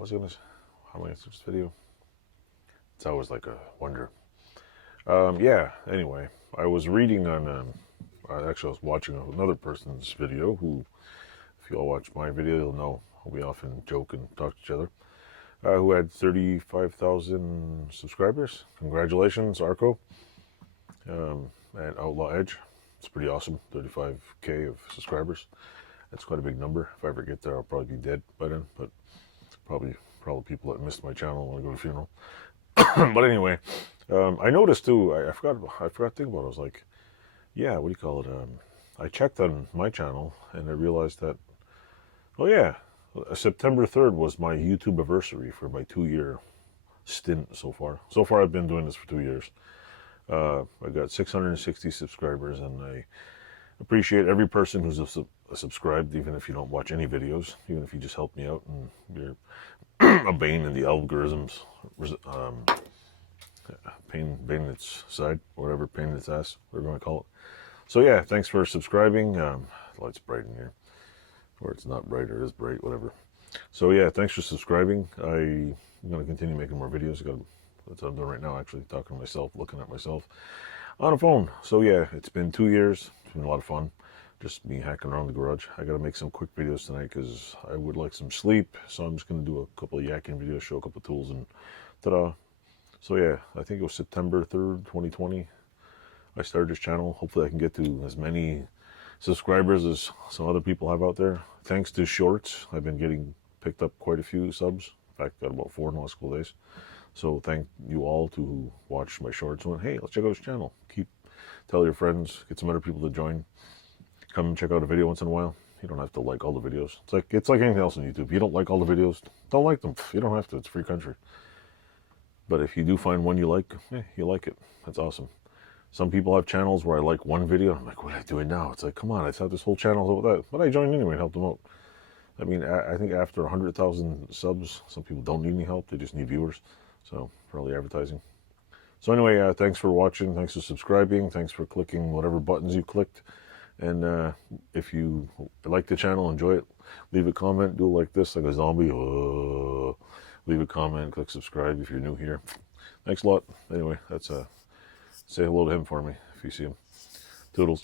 was I gonna? How am I gonna start this video? It's always like a wonder. Yeah. Anyway, I was reading on. Actually, I was watching another person's video. Who, if you all watch my video, you'll know we often joke and talk to each other. Who had 35,000 subscribers. Congratulations, Arco, at Outlaw Edge. It's pretty awesome. 35K of subscribers. That's quite a big number. If I ever get there, I'll probably be dead by then. But probably people that missed my channel want to go to the funeral. But anyway, I noticed too. I forgot to think about it. I was like, yeah, what do you call it? I checked on my channel and I realized that, oh yeah, September 3rd was my YouTube anniversary for my 2-year stint so far. So far, I've been doing this for 2 years. I got 660 subscribers, and I appreciate every person who's subscribed, even if you don't watch any videos, even if you just help me out and you're a bane in the algorithms, pain in its side, or whatever, pain in its ass, whatever you want to call it. So yeah, thanks for subscribing. The light's bright in here, or it's not bright, or it is bright, whatever. So yeah, thanks for subscribing. I'm going to continue making more videos. That's what I'm doing right now, actually, talking to myself, looking at myself on a phone. So yeah, it's been 2 years. It's been a lot of fun. Just me hacking around the garage. I got to make some quick videos tonight because I would like some sleep. So I'm just going to do a couple of yakking videos, show a couple of tools, and ta-da. So yeah, I think it was September 3rd, 2020. I started this channel. Hopefully I can get to as many subscribers as some other people have out there. Thanks to shorts, I've been getting picked up quite a few subs. In fact, got about 4 in the last couple of days. So thank you all to who watched my shorts and went, hey, let's check out his channel. Tell your friends, get some other people to join. Come and check out a video once in a while. You don't have to like all the videos. It's like anything else on YouTube. If you don't like all the videos, don't like them. You don't have to. It's a free country. But if you do find one you like it. That's awesome. Some people have channels where I like one video. I'm like, what am I doing now? It's like, come on, I thought this whole channel was about that. But I joined anyway and helped them out. I mean, I think after 100,000 subs, some people don't need any help. They just need viewers. So, probably advertising. So anyway, thanks for watching. Thanks for subscribing. Thanks for clicking whatever buttons you clicked. And if you like the channel, enjoy it, leave a comment. Do it like this, like a zombie. Leave a comment. Click subscribe if you're new here. Thanks a lot. Anyway, say hello to him for me if you see him. Toodles.